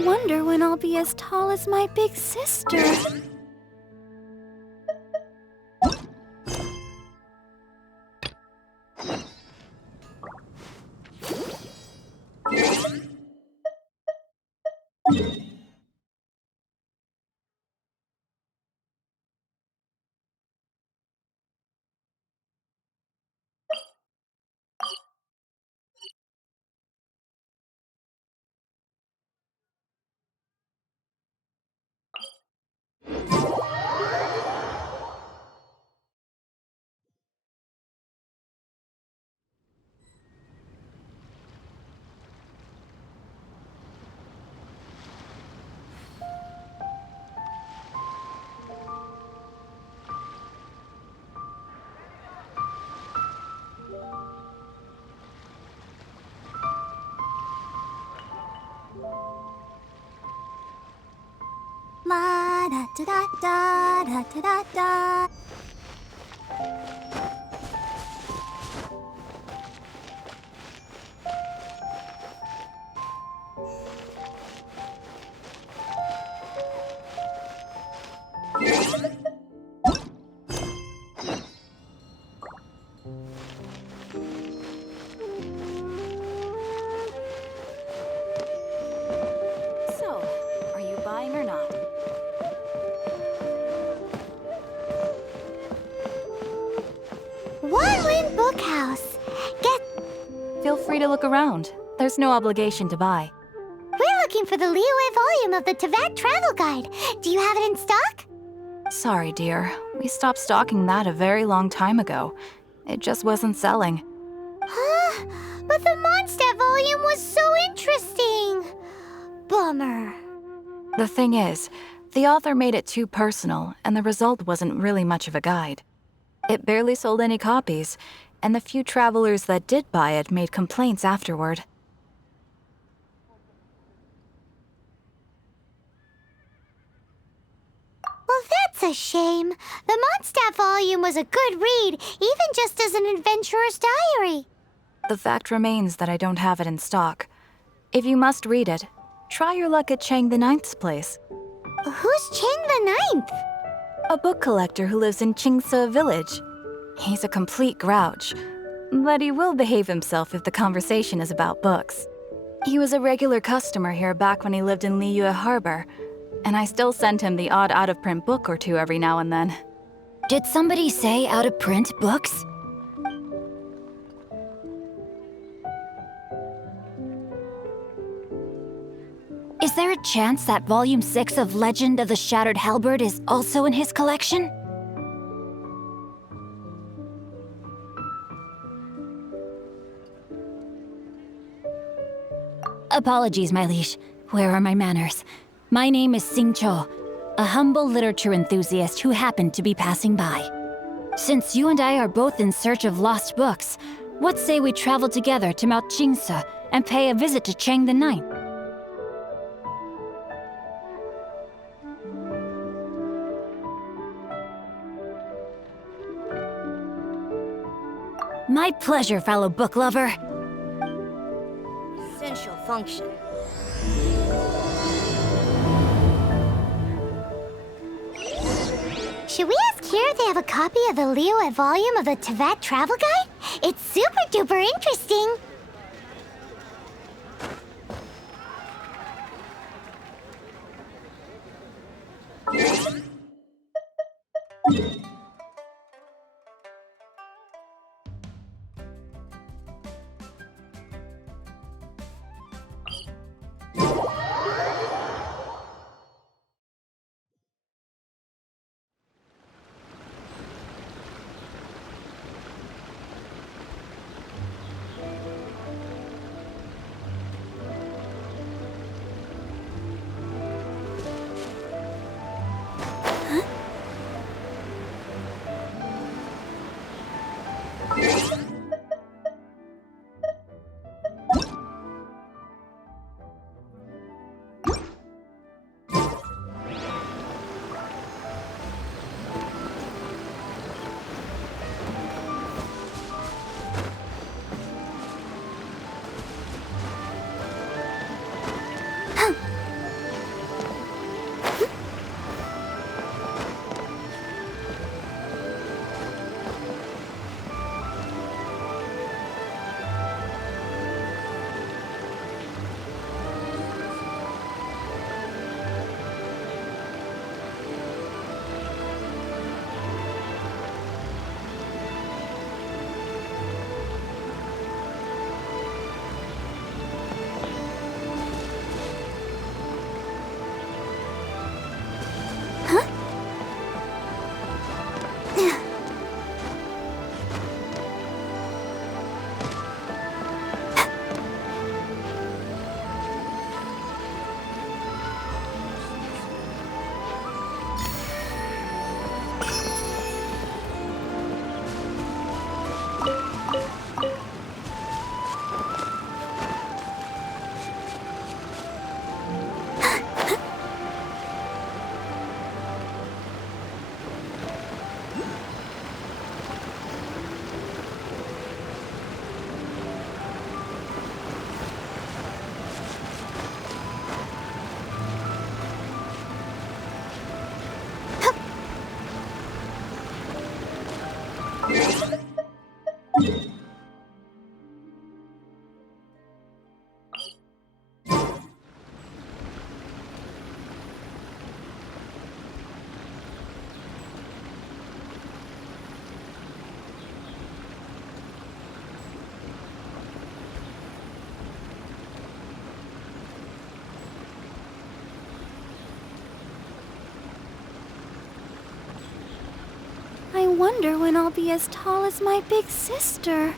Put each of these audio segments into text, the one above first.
wonder when I'll be as tall as my big sister. La da da da da da da da. So, are you buying or not? One-Win Bookhouse. Feel free to look around. There's no obligation to buy. We're looking for the Liyue volume of the Teyvat Travel Guide. Do you have it in stock? Sorry, dear. We stopped stocking that a very long time ago. It just wasn't selling. Huh? But the Mondstadt volume was so interesting. Bummer. The thing is, the author made it too personal, and the result wasn't really much of a guide. It barely sold any copies, and the few travelers that did buy it made complaints afterward. Well, that's a shame. The Mondstadt volume was a good read, even just as an adventurer's diary. The fact remains that I don't have it in stock. If you must read it, try your luck at Chang the Ninth's place. Who's Chang the Ninth? A book collector who lives in Qingse village. He's a complete grouch, but he will behave himself if the conversation is about books. He was a regular customer here back when he lived in Liyue Harbor, and I still send him the odd out-of-print book or two every now and then. Did somebody say out-of-print books? Is there a chance that Volume 6 of Legend of the Shattered Halberd is also in his collection? Apologies, my liege. Where are my manners? My name is Sing Cho, a humble literature enthusiast who happened to be passing by. Since you and I are both in search of lost books, what say we travel together to Mount Qingse and pay a visit to Chang the Ninth? My pleasure, fellow book lover. Essential function. Should we ask here if they have a copy of the Liyue volume of the Teyvat Travel Guide? It's super duper interesting. I wonder when I'll be as tall as my big sister.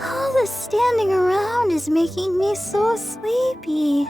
All the standing around is making me so sleepy.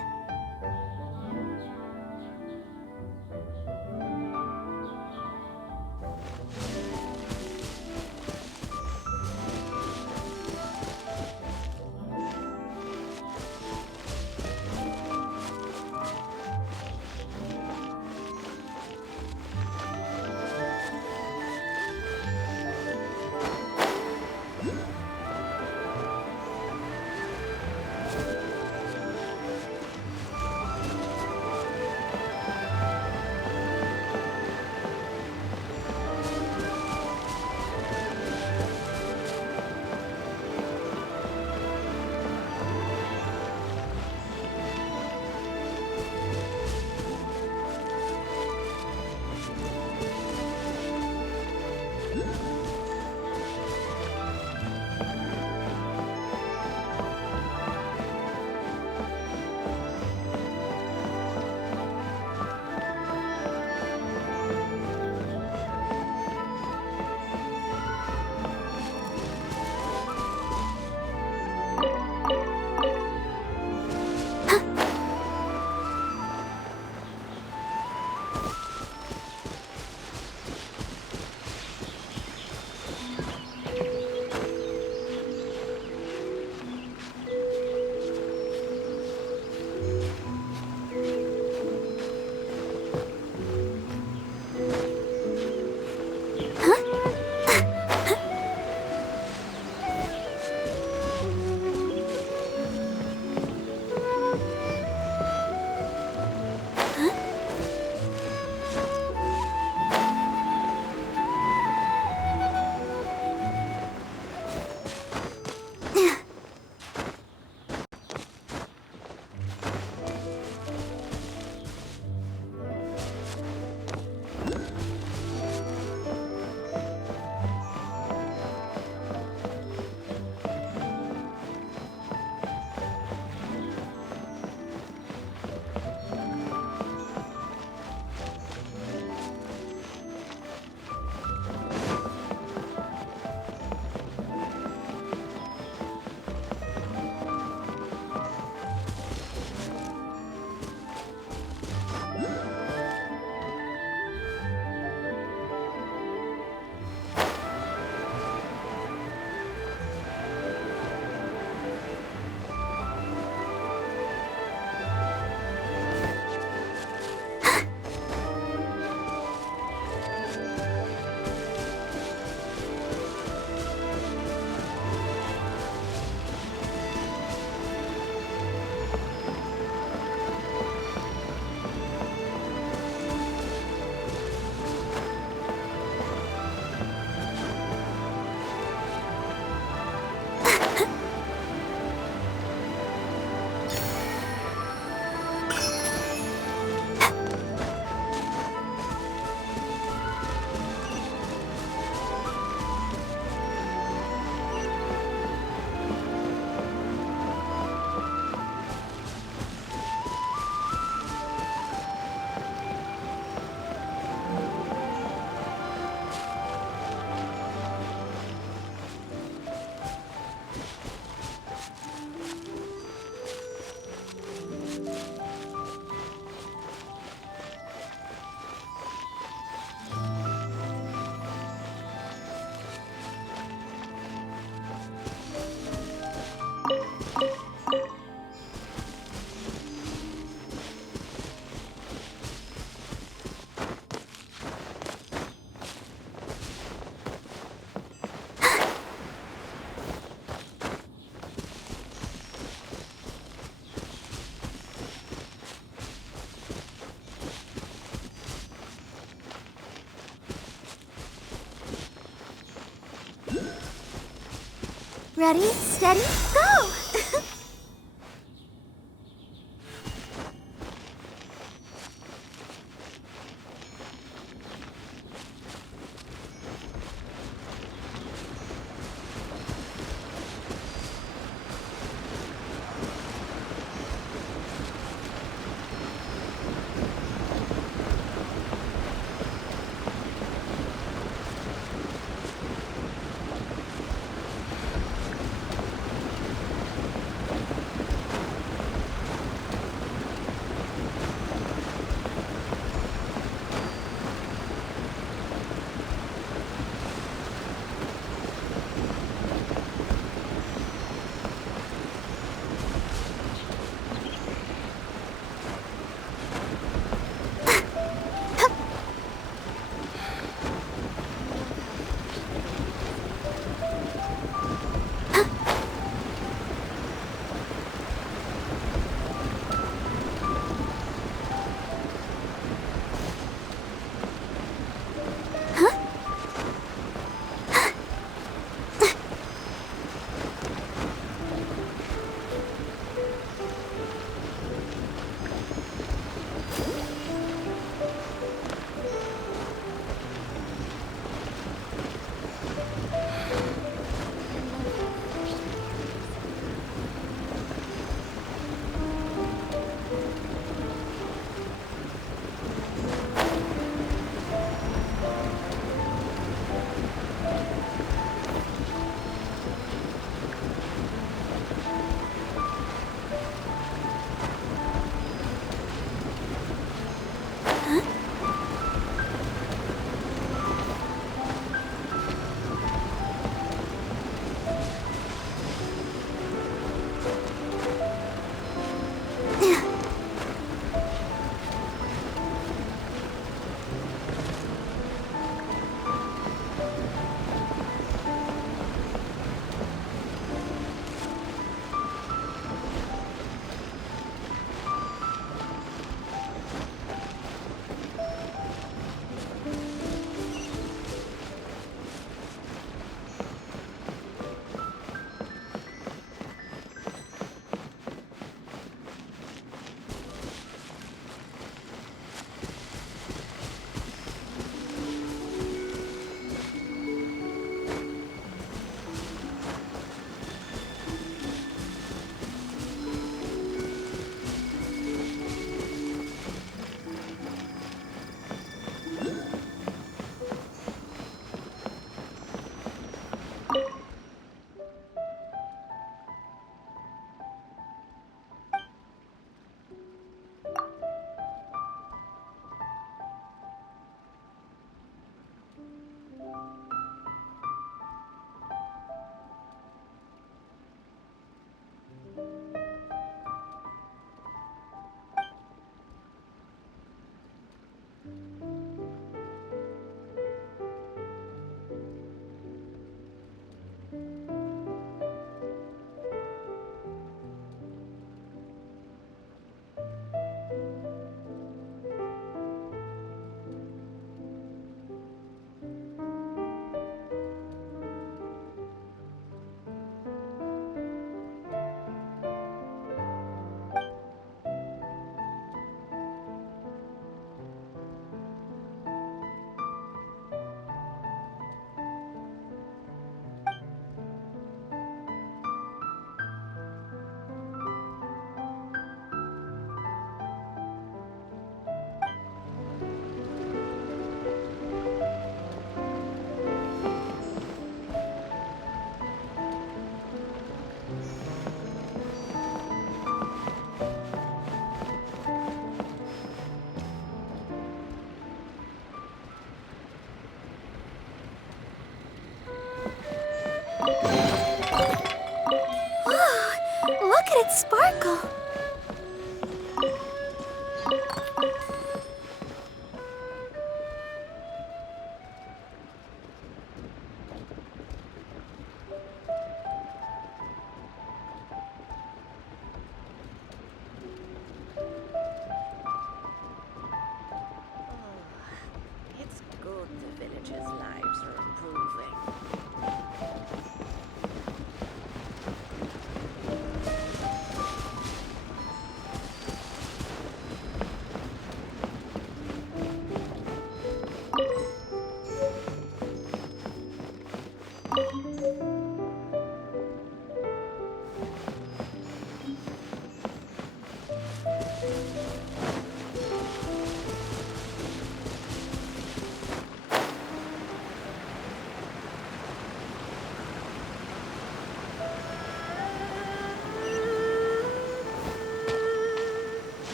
Ready, steady, go!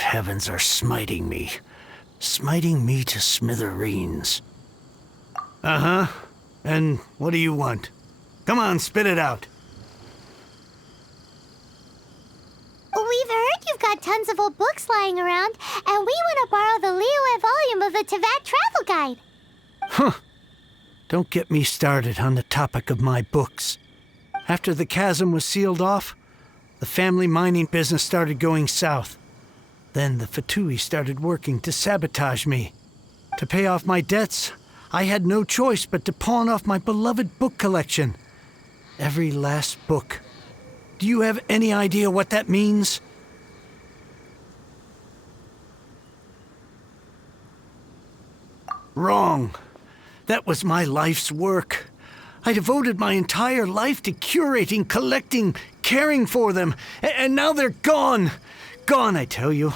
heavens are smiting me. Smiting me to smithereens. Uh-huh. And what do you want? Come on, spit it out. We've heard you've got tons of old books lying around, and we want to borrow the Liyue volume of the Teyvat Travel Guide. Huh. Don't get me started on the topic of my books. After the chasm was sealed off, the family mining business started going south. Then the Fatui started working to sabotage me. To pay off my debts, I had no choice but to pawn off my beloved book collection. Every last book. Do you have any idea what that means? Wrong. That was my life's work. I devoted my entire life to curating, collecting, caring for them, and now they're gone. Gone, I tell you.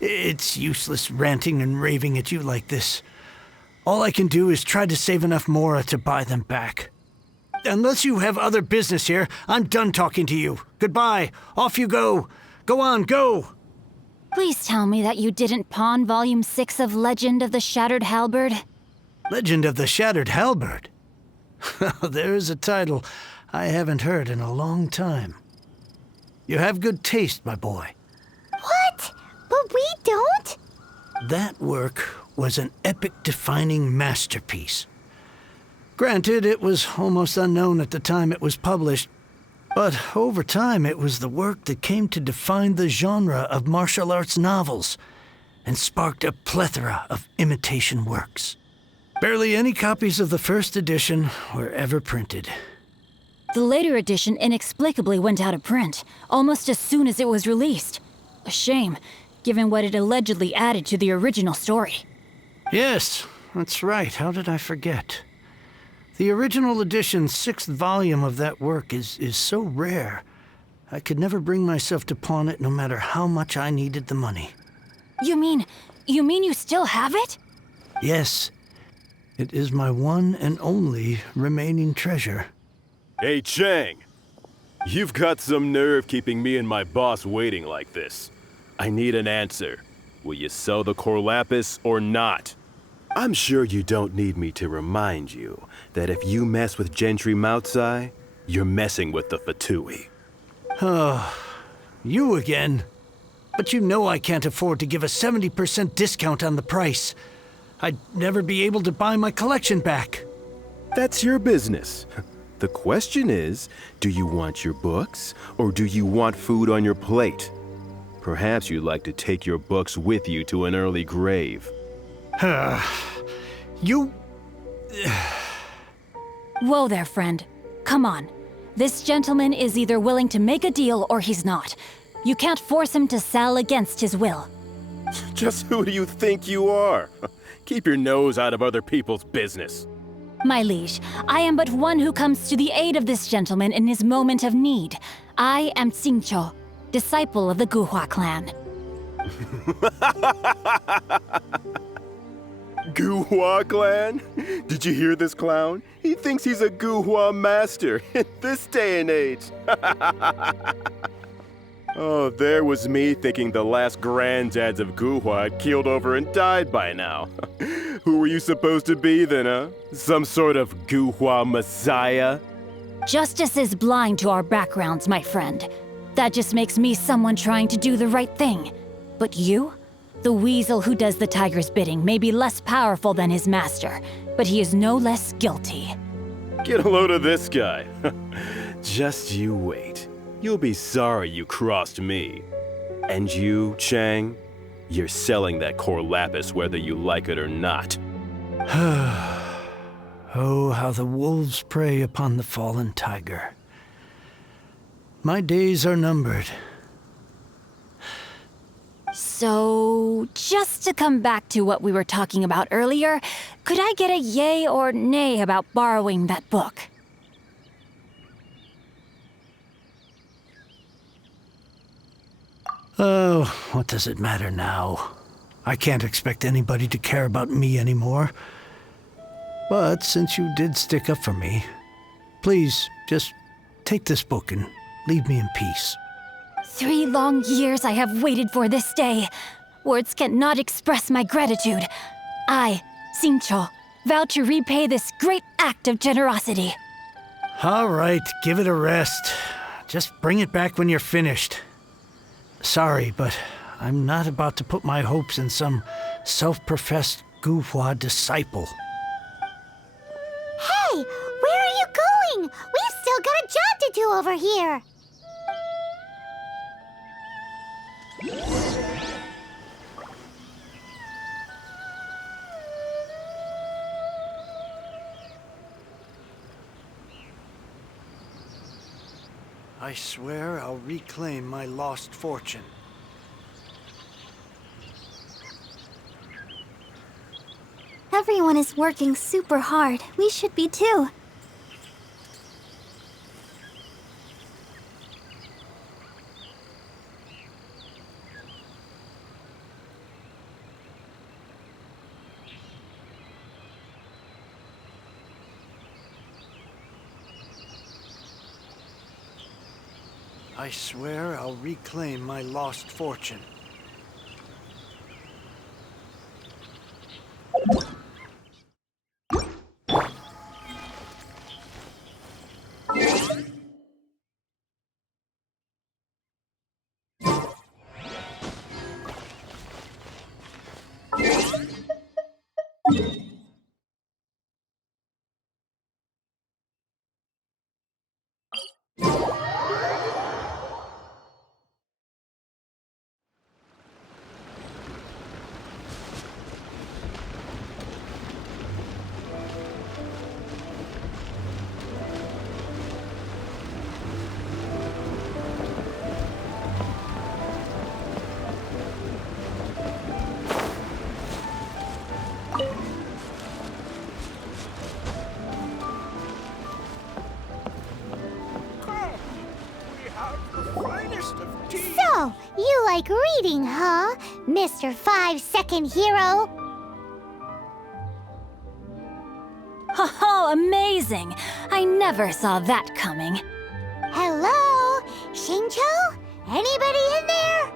It's useless ranting and raving at you like this. All I can do is try to save enough Mora to buy them back. Unless you have other business here, I'm done talking to you. Goodbye. Off you go. Go on, go. Please tell me that you didn't pawn Volume 6 of Legend of the Shattered Halberd. Legend of the Shattered Halberd? There's a title I haven't heard in a long time. You have good taste, my boy. What? But we don't? That work was an epic-defining masterpiece. Granted, it was almost unknown at the time it was published, but over time it was the work that came to define the genre of martial arts novels and sparked a plethora of imitation works. Barely any copies of the first edition were ever printed. The later edition inexplicably went out of print, almost as soon as it was released. A shame, given what it allegedly added to the original story. Yes, that's right. How did I forget? The original edition's 6th volume of that work is so rare, I could never bring myself to pawn it no matter how much I needed the money. You mean you still have it? Yes. It is my one and only remaining treasure. Hey, Chang! You've got some nerve keeping me and my boss waiting like this. I need an answer. Will you sell the core lapis or not? I'm sure you don't need me to remind you that if you mess with Gentry Moutsai, you're messing with the Fatui. Oh, you again. But you know I can't afford to give a 70% discount on the price. I'd never be able to buy my collection back. That's your business. The question is, do you want your books, or do you want food on your plate? Perhaps you'd like to take your books with you to an early grave. You... Whoa there, friend. Come on. This gentleman is either willing to make a deal or he's not. You can't force him to sell against his will. Just who do you think you are? Keep your nose out of other people's business. My liege, I am but one who comes to the aid of this gentleman in his moment of need. I am Xingqiu, disciple of the Guhua clan. Guhua clan? Did you hear this clown? He thinks he's a Guhua master in this day and age. Oh, there was me thinking the last granddads of Guhua had keeled over and died by now. Who were you supposed to be then, huh? Some sort of Guhua messiah? Justice is blind to our backgrounds, my friend. That just makes me someone trying to do the right thing. But you? The weasel who does the tiger's bidding may be less powerful than his master, but he is no less guilty. Get a load of this guy. Just you wait. You'll be sorry you crossed me. And you, Chang, you're selling that core lapis whether you like it or not. Oh, how the wolves prey upon the fallen tiger. My days are numbered. So, just to come back to what we were talking about earlier, could I get a yay or nay about borrowing that book? Oh, what does it matter now? I can't expect anybody to care about me anymore. But since you did stick up for me, please just take this book and leave me in peace. 3 long years I have waited for this day. Words cannot express my gratitude. I, Xingqiu, vow to repay this great act of generosity. All right, give it a rest. Just bring it back when you're finished. Sorry, but I'm not about to put my hopes in some self-professed Guhua disciple. Hey, where are you going? We've still got a job to do over here. I swear I'll reclaim my lost fortune. Everyone is working super hard. We should be too. I swear I'll reclaim my lost fortune. So, you like reading, huh, Mr. 5-second hero? Oh, amazing! I never saw that coming. Hello? Xingqiu? Anybody in there?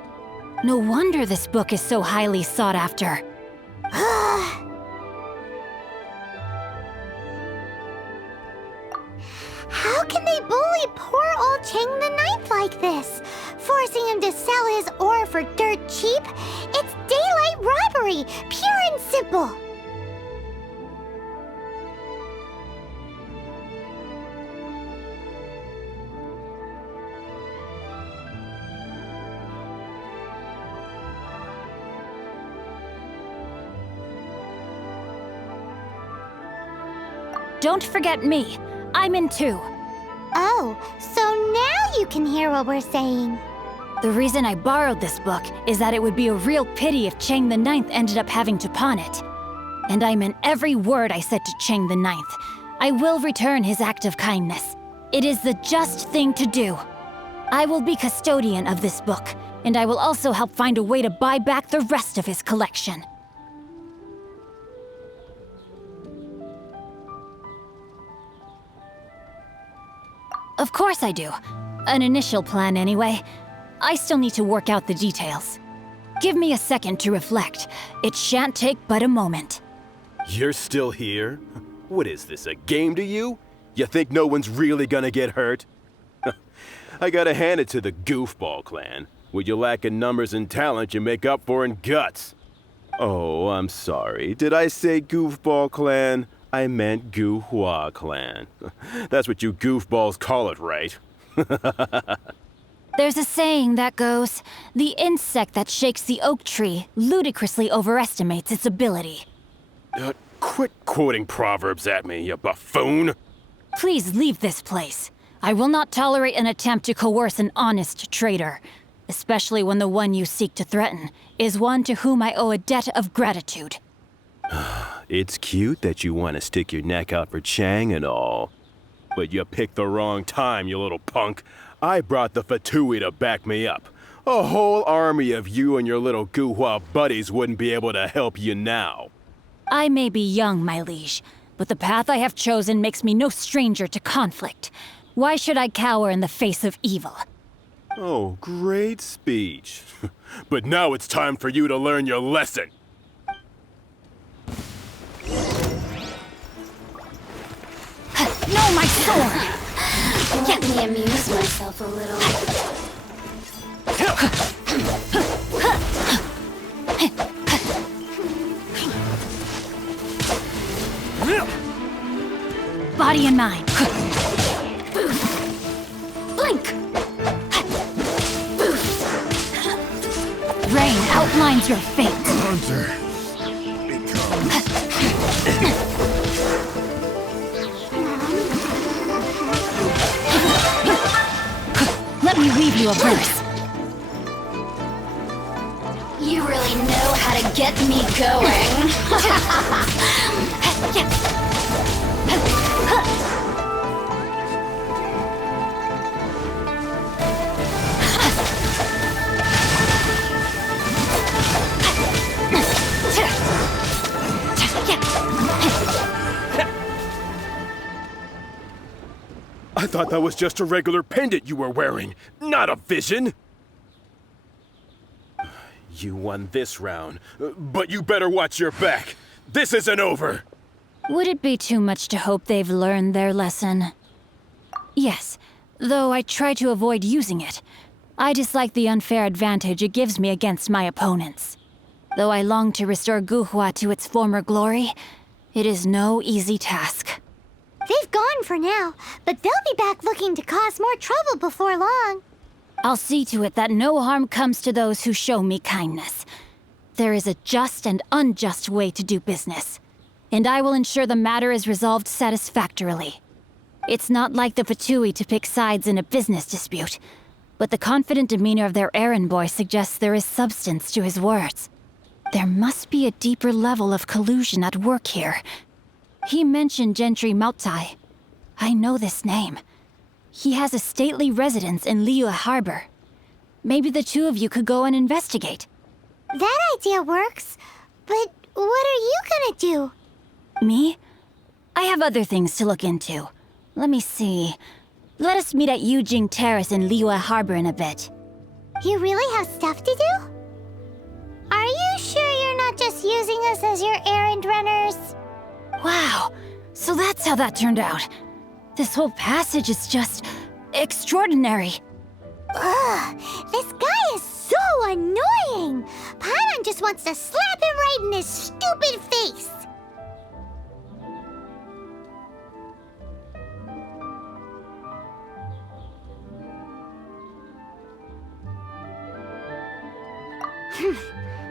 No wonder this book is so highly sought after. How can they bully poor old Cheng the Ninth like this? Forcing him to sell his ore for dirt cheap? It's daylight robbery, pure and simple. Don't forget me. I'm in too. Oh, so now you can hear what we're saying. The reason I borrowed this book is that it would be a real pity if Cheng the Ninth ended up having to pawn it. And I meant every word I said to Cheng the Ninth. I will return his act of kindness. It is the just thing to do. I will be custodian of this book, and I will also help find a way to buy back the rest of his collection. Of course I do. An initial plan, anyway. I still need to work out the details. Give me a second to reflect. It shan't take but a moment. You're still here? What is this, a game to you? You think no one's really gonna get hurt? I gotta hand it to the Goofball clan. What you lack in numbers and talent, you make up for in guts. Oh, I'm sorry. Did I say Goofball clan? I meant Guhua clan. That's what you goofballs call it, right? There's a saying that goes, the insect that shakes the oak tree ludicrously overestimates its ability. Quit quoting proverbs at me, you buffoon! Please leave this place. I will not tolerate an attempt to coerce an honest trader, especially when the one you seek to threaten is one to whom I owe a debt of gratitude. It's cute that you want to stick your neck out for Chang and all. But you picked the wrong time, you little punk. I brought the Fatui to back me up. A whole army of you and your little Guhua buddies wouldn't be able to help you now. I may be young, my liege, but the path I have chosen makes me no stranger to conflict. Why should I cower in the face of evil? Oh, great speech. But now it's time for you to learn your lesson. No, my sword! Let me amuse myself a little. Body and mind. Blink! Rain outlines your fate. Hunter becomes... Let me read you a verse. You really know how to get me going. I thought that was just a regular pendant you were wearing, not a vision. You won this round, but you better watch your back. This isn't over. Would it be too much to hope they've learned their lesson? Yes, though I try to avoid using it. I dislike the unfair advantage it gives me against my opponents. Though I long to restore Guhua to its former glory, it is no easy task. They've gone for now, but they'll be back looking to cause more trouble before long. I'll see to it that no harm comes to those who show me kindness. There is a just and unjust way to do business, and I will ensure the matter is resolved satisfactorily. It's not like the Fatui to pick sides in a business dispute, but the confident demeanor of their errand boy suggests there is substance to his words. There must be a deeper level of collusion at work here. He mentioned Gentry Mautai. I know this name. He has a stately residence in Liyue Harbor. Maybe the two of you could go and investigate. That idea works, but what are you gonna do? Me? I have other things to look into. Let me see. Let us meet at Yujing Terrace in Liyue Harbor in a bit. You really have stuff to do? Are you sure you're not just using us as your errand runners? Wow, so that's how that turned out. This whole passage is just extraordinary. Ugh, this guy is so annoying! Paimon just wants to slap him right in his stupid face!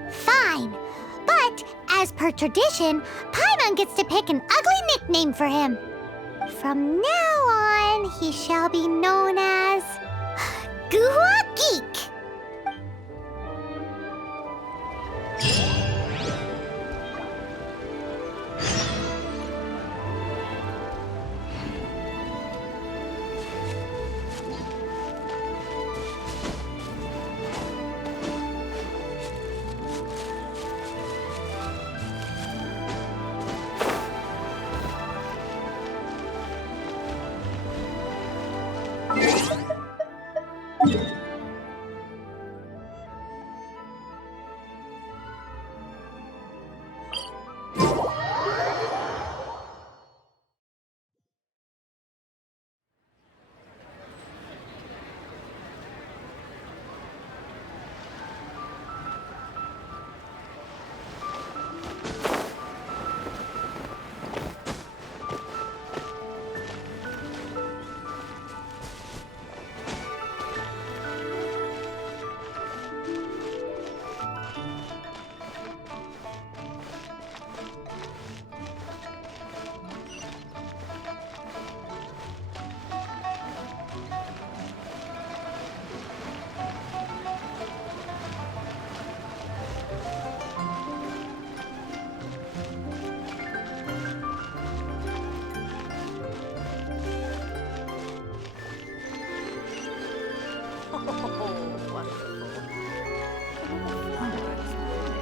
Fine, but as per tradition, Paimon gets to pick an ugly nickname for him. From now on, he shall be known as Guhua Geek.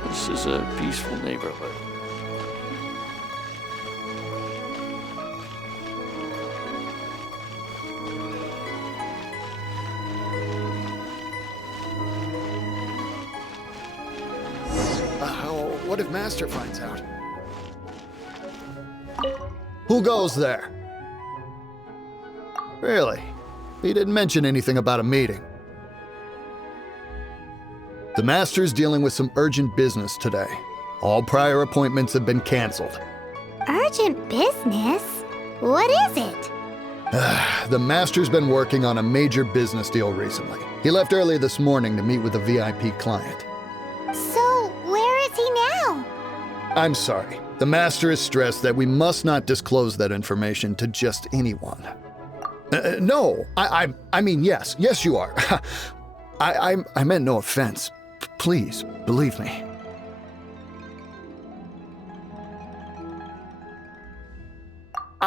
This is a peaceful neighborhood. what if Master finds out? Who goes there? Really? He didn't mention anything about a meeting. The Master's dealing with some urgent business today. All prior appointments have been canceled. Urgent business? What is it? The Master's been working on a major business deal recently. He left early this morning to meet with a VIP client. So, where is he now? I'm sorry. The Master has stressed that we must not disclose that information to just anyone. No, I mean, yes. Yes, you are. I meant no offense. Please, believe me.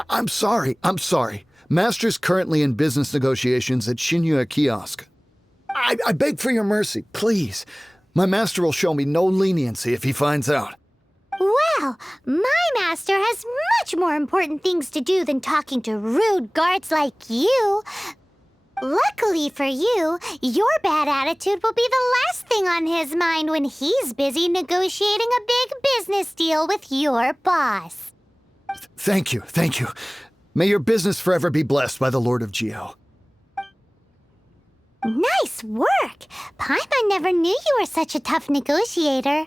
I'm sorry. Master's currently in business negotiations at Shinya Kiosk. I beg for your mercy, please. My master will show me no leniency if he finds out. Well, my master has much more important things to do than talking to rude guards like you. Luckily for you, your bad attitude will be the last thing on his mind when he's busy negotiating a big business deal with your boss. Thank you. May your business forever be blessed by the Lord of Geo. Nice work! Paimon never knew you were such a tough negotiator.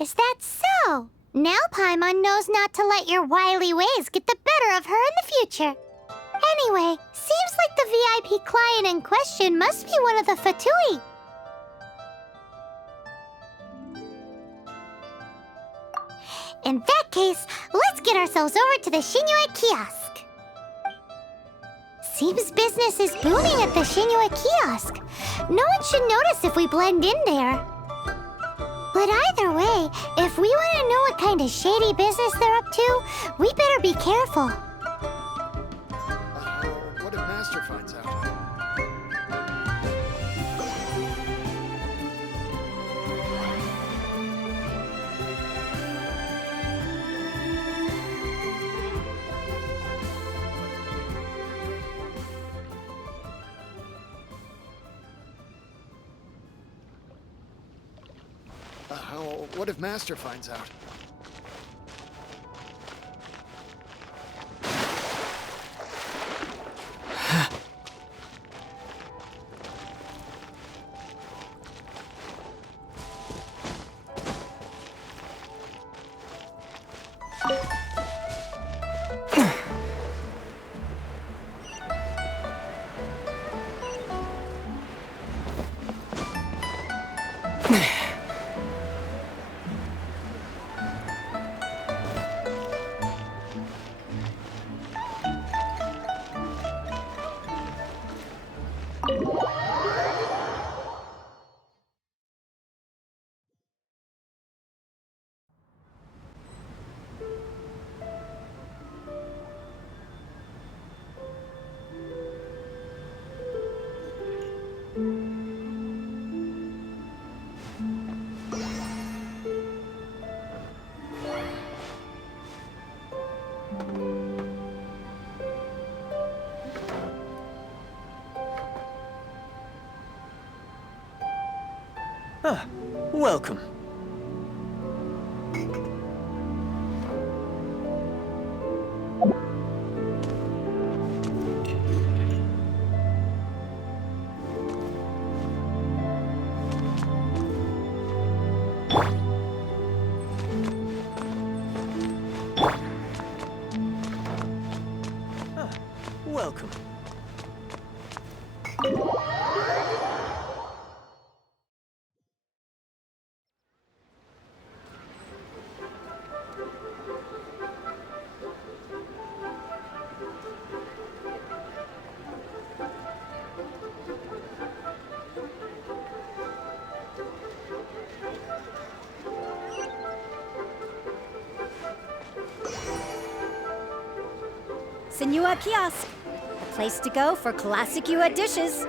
Is that so? Now Paimon knows not to let your wily ways get the better of her in the future. Anyway, seems like the VIP client in question must be one of the Fatui. In that case, let's get ourselves over to the Shinue Kiosk. Seems business is booming at the Shinue Kiosk. No one should notice if we blend in there. But either way, if we want to know what kind of shady business they're up to, we better be careful. What if Master finds out? What if Master finds out? Welcome. Welcome. Senua Kiosk, a place to go for classic Yua dishes.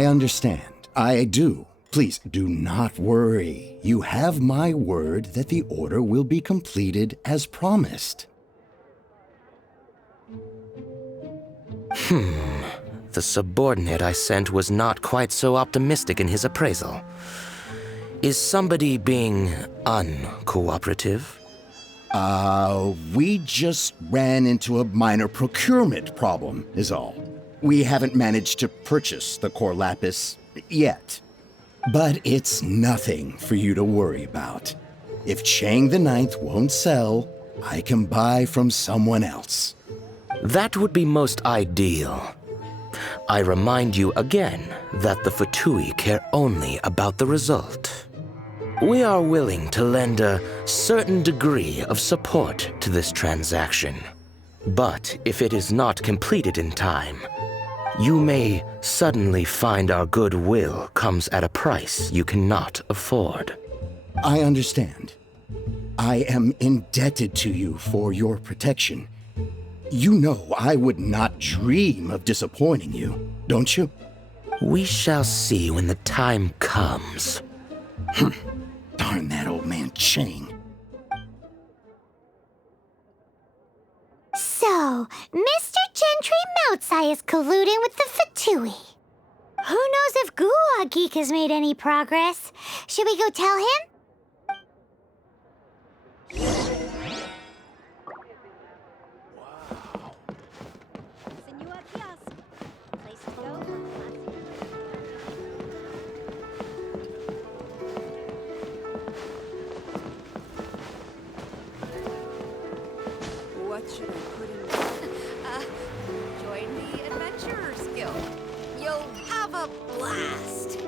I understand. I do. Please do not worry. You have my word that the order will be completed as promised. The subordinate I sent was not quite so optimistic in his appraisal. Is somebody being uncooperative? We just ran into a minor procurement problem, is all. We haven't managed to purchase the core lapis yet. But it's nothing for you to worry about. If Chang the Ninth won't sell, I can buy from someone else. That would be most ideal. I remind you again that the Fatui care only about the result. We are willing to lend a certain degree of support to this transaction. But if it is not completed in time, you may suddenly find our goodwill comes at a price you cannot afford. I understand. I am indebted to you for your protection. You know I would not dream of disappointing you, don't you? We shall see when the time comes. Darn that old man Chang. So, Mr. Gentry Moutsai is colluding with the Fatui. Who knows if Gulag Geek has made any progress? Should we go tell him? What should I put in? Join the Adventurers Guild. You'll have a blast.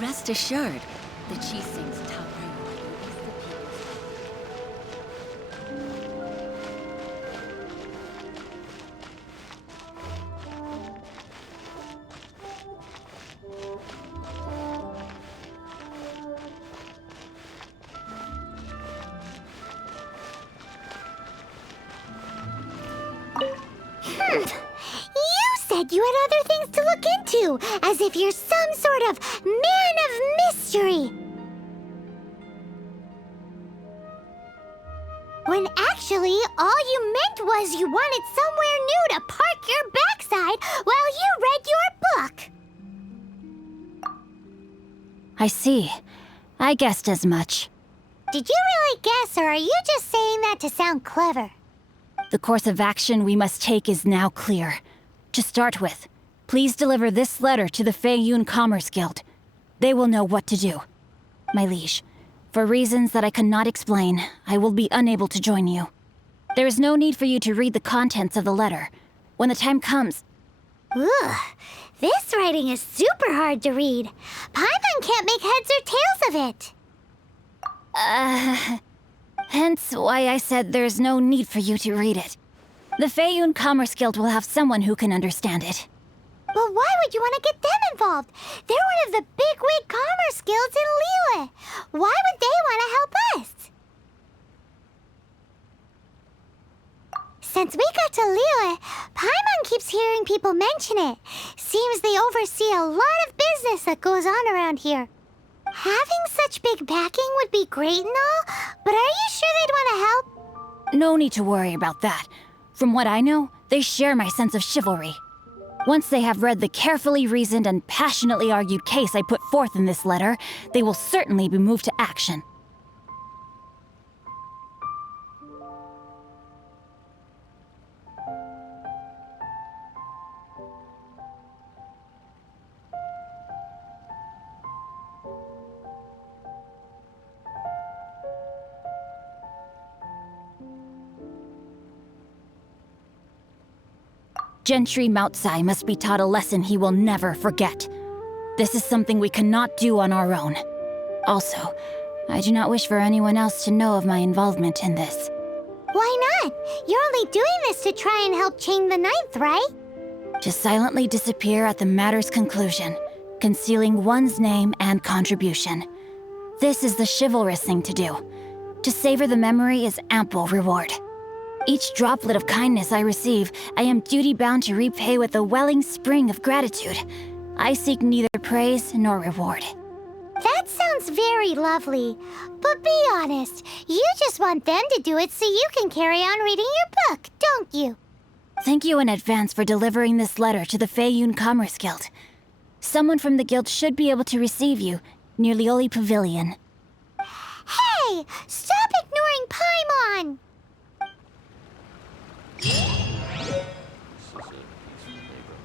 Rest assured, the Chising's top priority is the people. You said you had other things to look into, as if you're some sort of man of mystery. When actually, all you meant was you wanted somewhere new to park your backside while you read your book. I see. I guessed as much. Did you really guess, or are you just saying that to sound clever? The course of action we must take is now clear. To start with, please deliver this letter to the Feiyun Commerce Guild. They will know what to do. My liege, for reasons that I cannot explain, I will be unable to join you. There is no need for you to read the contents of the letter. When the time comes... Ugh, this writing is super hard to read. Paimon can't make heads or tails of it. Hence why I said there's no need for you to read it. The Feiyun Commerce Guild will have someone who can understand it. But why would you want to get them involved? They're one of the bigwig commerce guilds in Liyue. Why would they want to help us? Since we got to Liyue, Paimon keeps hearing people mention it. Seems they oversee a lot of business that goes on around here. Having such big backing would be great and all, but are you sure they'd want to help? No need to worry about that. From what I know, they share my sense of chivalry. Once they have read the carefully reasoned and passionately argued case I put forth in this letter, they will certainly be moved to action. Gentry Moutsai must be taught a lesson he will never forget. This is something we cannot do on our own. Also, I do not wish for anyone else to know of my involvement in this. Why not? You're only doing this to try and help Chang the Ninth, right? To silently disappear at the matter's conclusion, concealing one's name and contribution. This is the chivalrous thing to do. To savor the memory is ample reward. Each droplet of kindness I receive, I am duty-bound to repay with a welling spring of gratitude. I seek neither praise nor reward. That sounds very lovely. But be honest, you just want them to do it so you can carry on reading your book, don't you? Thank you in advance for delivering this letter to the Feiyun Commerce Guild. Someone from the guild should be able to receive you near Lioli Pavilion. Hey! Stop ignoring Paimon! This is a peaceful neighborhood.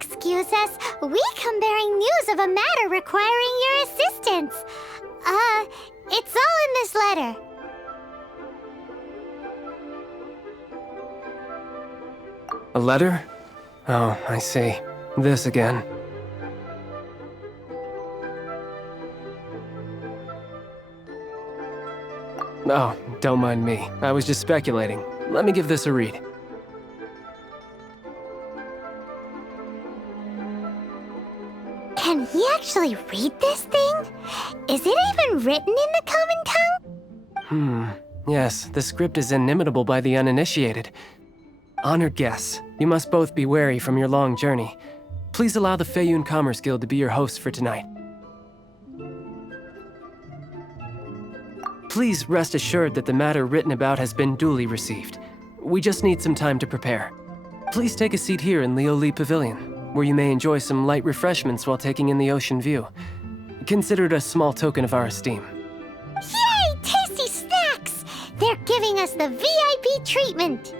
Excuse us, we come bearing news of a matter requiring your assistance. It's all in this letter. A letter? Oh, I see. This again. Oh, don't mind me. I was just speculating. Let me give this a read. Can he actually read this thing? Is it even written in the common tongue? Yes, the script is inimitable by the uninitiated. Honored guests, you must both be wary from your long journey. Please allow the Feiyun Commerce Guild to be your host for tonight. Please rest assured that the matter written about has been duly received. We just need some time to prepare. Please take a seat here in Lioli Pavilion, where you may enjoy some light refreshments while taking in the ocean view. Consider it a small token of our esteem. Yay! Tasty snacks! They're giving us the VIP treatment!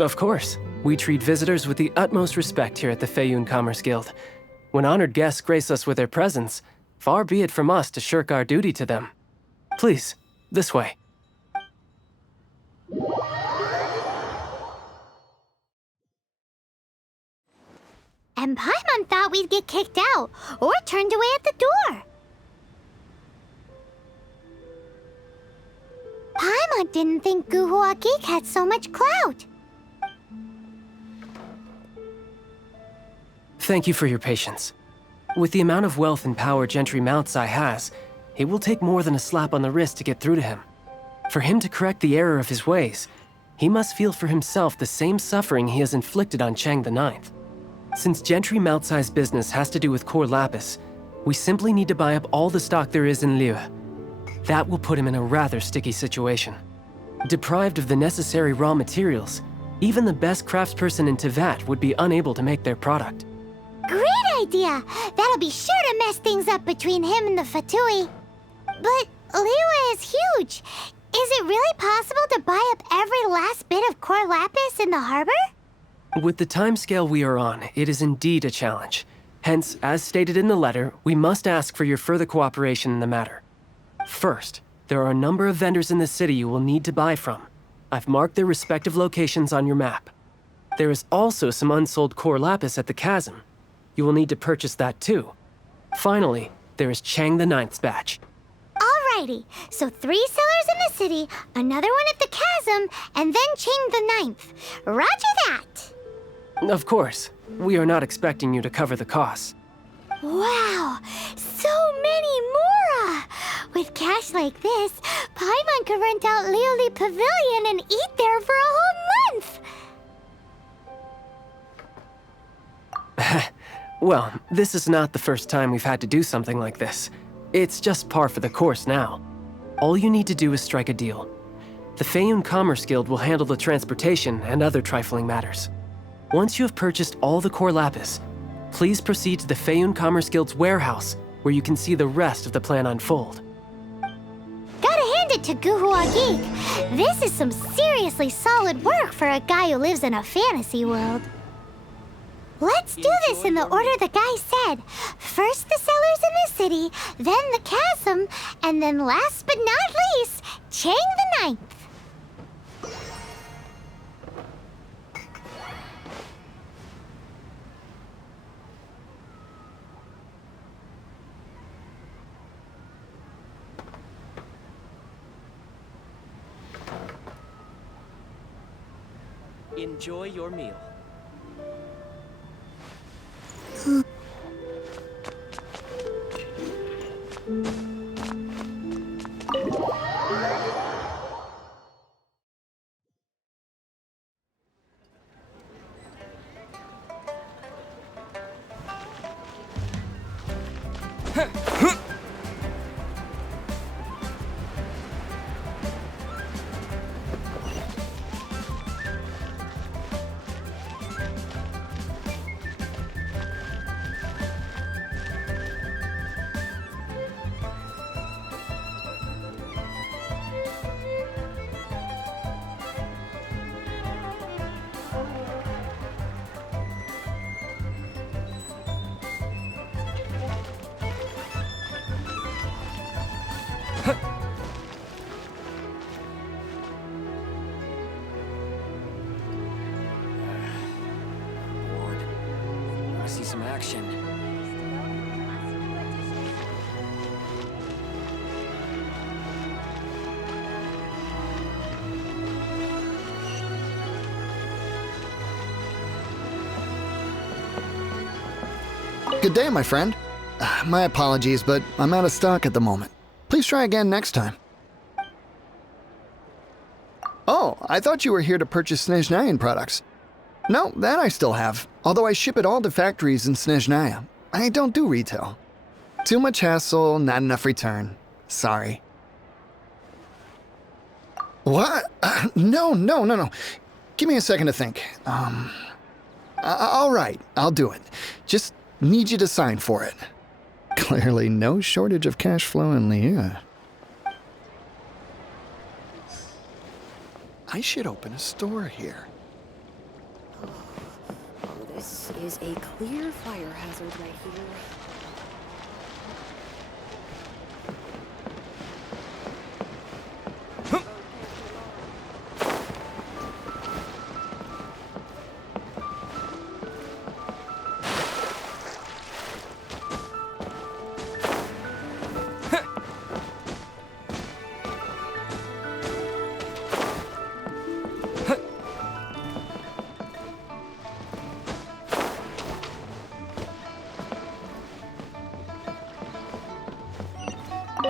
Of course. We treat visitors with the utmost respect here at the Feiyun Commerce Guild. When honored guests grace us with their presence, far be it from us to shirk our duty to them. Please, this way. And Paimon thought we'd get kicked out, or turned away at the door. Paimon didn't think Guhua Geek had so much clout. Thank you for your patience. With the amount of wealth and power Gentry Moutsai has, it will take more than a slap on the wrist to get through to him. For him to correct the error of his ways, he must feel for himself the same suffering he has inflicted on Chang the Ninth. Since Gentry Moutsai's business has to do with core lapis, we simply need to buy up all the stock there is in Liu. That will put him in a rather sticky situation. Deprived of the necessary raw materials, even the best craftsperson in Tevat would be unable to make their product. Great idea! That'll be sure to mess things up between him and the Fatui. But Liu is huge. Is it really possible to buy up every last bit of core lapis in the harbor? With the timescale we are on, it is indeed a challenge. Hence, as stated in the letter, we must ask for your further cooperation in the matter. First, there are a number of vendors in the city you will need to buy from. I've marked their respective locations on your map. There is also some unsold core lapis at the chasm. You will need to purchase that too. Finally, there is Chang the Ninth's batch. Alrighty, so 3 sellers in the city, another one at the chasm, and then Chang the Ninth. Roger that! Of course, we are not expecting you to cover the costs. Wow, so many more! With cash like this, Paimon could rent out Lioli Pavilion and eat there for a whole month! Well, this is not the first time we've had to do something like this. It's just par for the course now. All you need to do is strike a deal. The Feiyun Commerce Guild will handle the transportation and other trifling matters. Once you have purchased all the core lapis, please proceed to the Feiyun Commerce Guild's warehouse, where you can see the rest of the plan unfold. Gotta hand it to Guhua Geek. This is some seriously solid work for a guy who lives in a fantasy world. Let's do this in the order the guy said. First the cellars in the city, then the chasm, and then last but not least, Chang the Ninth. Enjoy your meal. See some action. Good day, my friend. My apologies, but I'm out of stock at the moment. Please try again next time. Oh, I thought you were here to purchase Snezhnayan products. No, that I still have, although I ship it all to factories in Snezhnaya. I don't do retail. Too much hassle, not enough return. Sorry. What? No. Give me a second to think. All right, I'll do it. Just need you to sign for it. Clearly no shortage of cash flow in Liyue. I should open a store here. This is a clear fire hazard right here.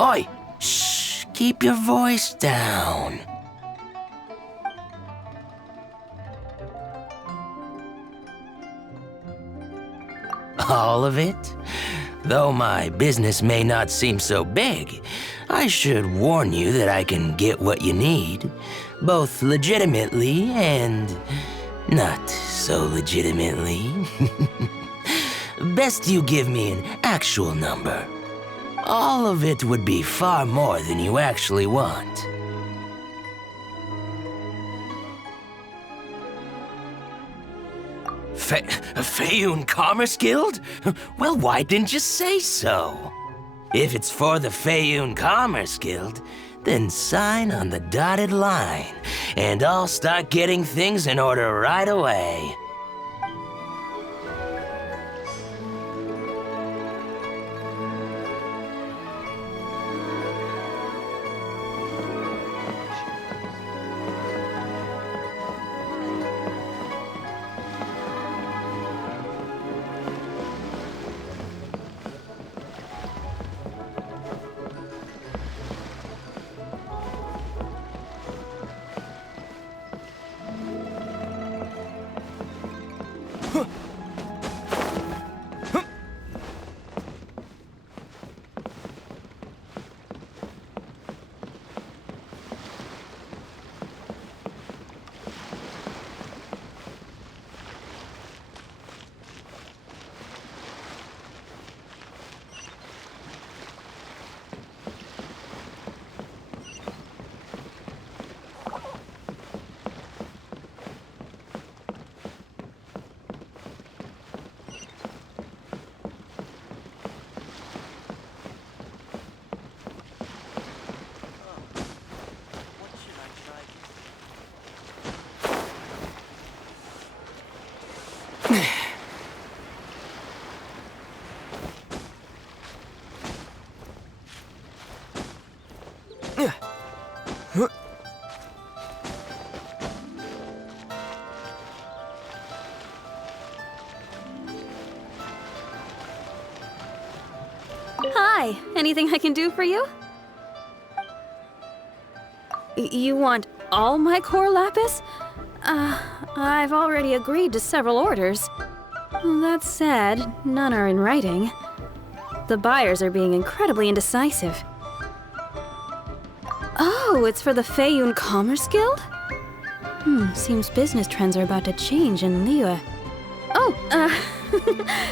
Oi! Shh! Keep your voice down. All of it? Though my business may not seem so big, I should warn you that I can get what you need, both legitimately and not so legitimately. Best you give me an actual number. All of it would be far more than you actually want. Feiyun Commerce Guild? Well, why didn't you say so? If it's for the Feiyun Commerce Guild, then sign on the dotted line, and I'll start getting things in order right away. Hi, anything I can do for you? You want all my core lapis? I've already agreed to several orders. That said, none are in writing. The buyers are being incredibly indecisive. Oh, it's for the Feiyun Commerce Guild? Seems business trends are about to change in Liyue. Oh,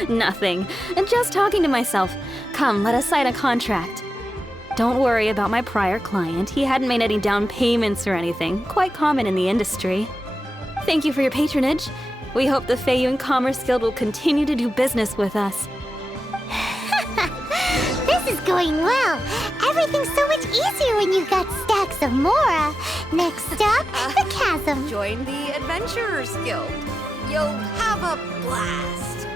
nothing. Just talking to myself. Come, let us sign a contract. Don't worry about my prior client. He hadn't made any down payments or anything. Quite common in the industry. Thank you for your patronage. We hope the Feiyun Commerce Guild will continue to do business with us. This is going well. Everything's so much easier when you've got stacks of Mora. Next up, the chasm. Join the Adventurers Guild. You'll have a blast.